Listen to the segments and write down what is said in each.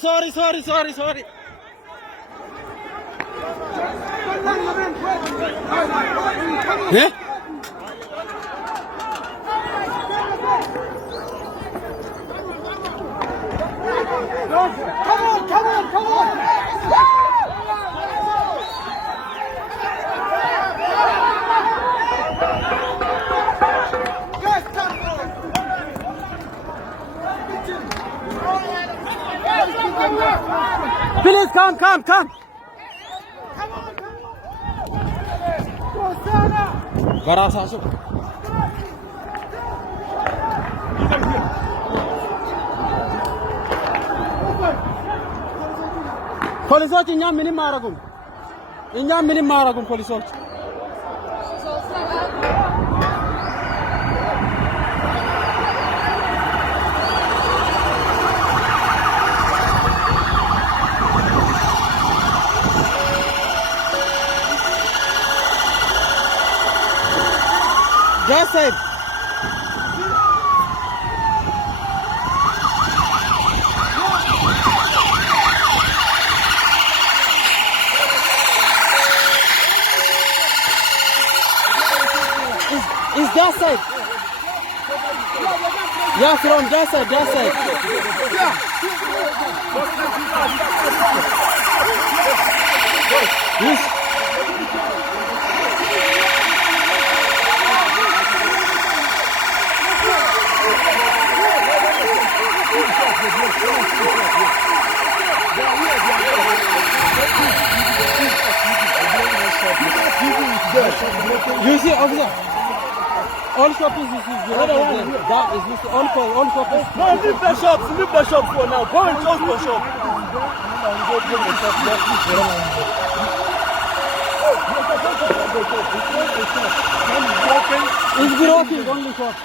sorry. Yeah? Come on. Please come. በራሳቸው ፖሊሶች እኛ ምንም አያረጉም ፖሊሶች Just said. Is that side? Yeah, from that side. Yes. You see, officer, all shops is that is this all shops. No, leave the shops for now. Go and close the shop. It's broken, only shop.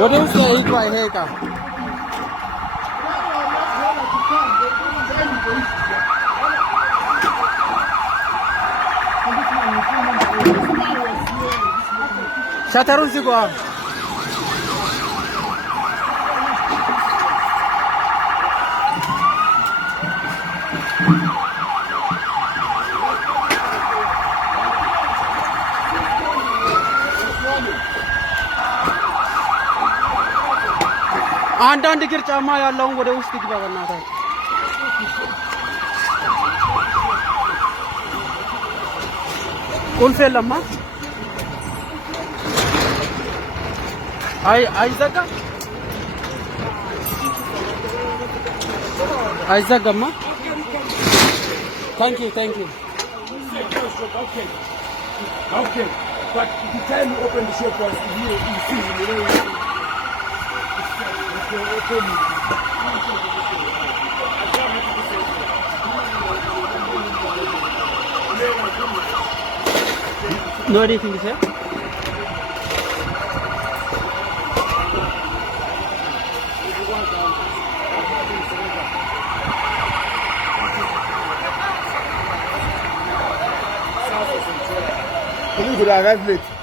What else is right here? ሸተሩን ዝጉ። አንዳንድ እግር ጫማ ያለውን ወደ ውስጥ ይግባ በእናትህ። ቁልፍ የለማ? አይዘጋማ? Thank you. Okay. But the time you open the shop was here, you see, No anything to say? You could arrive late.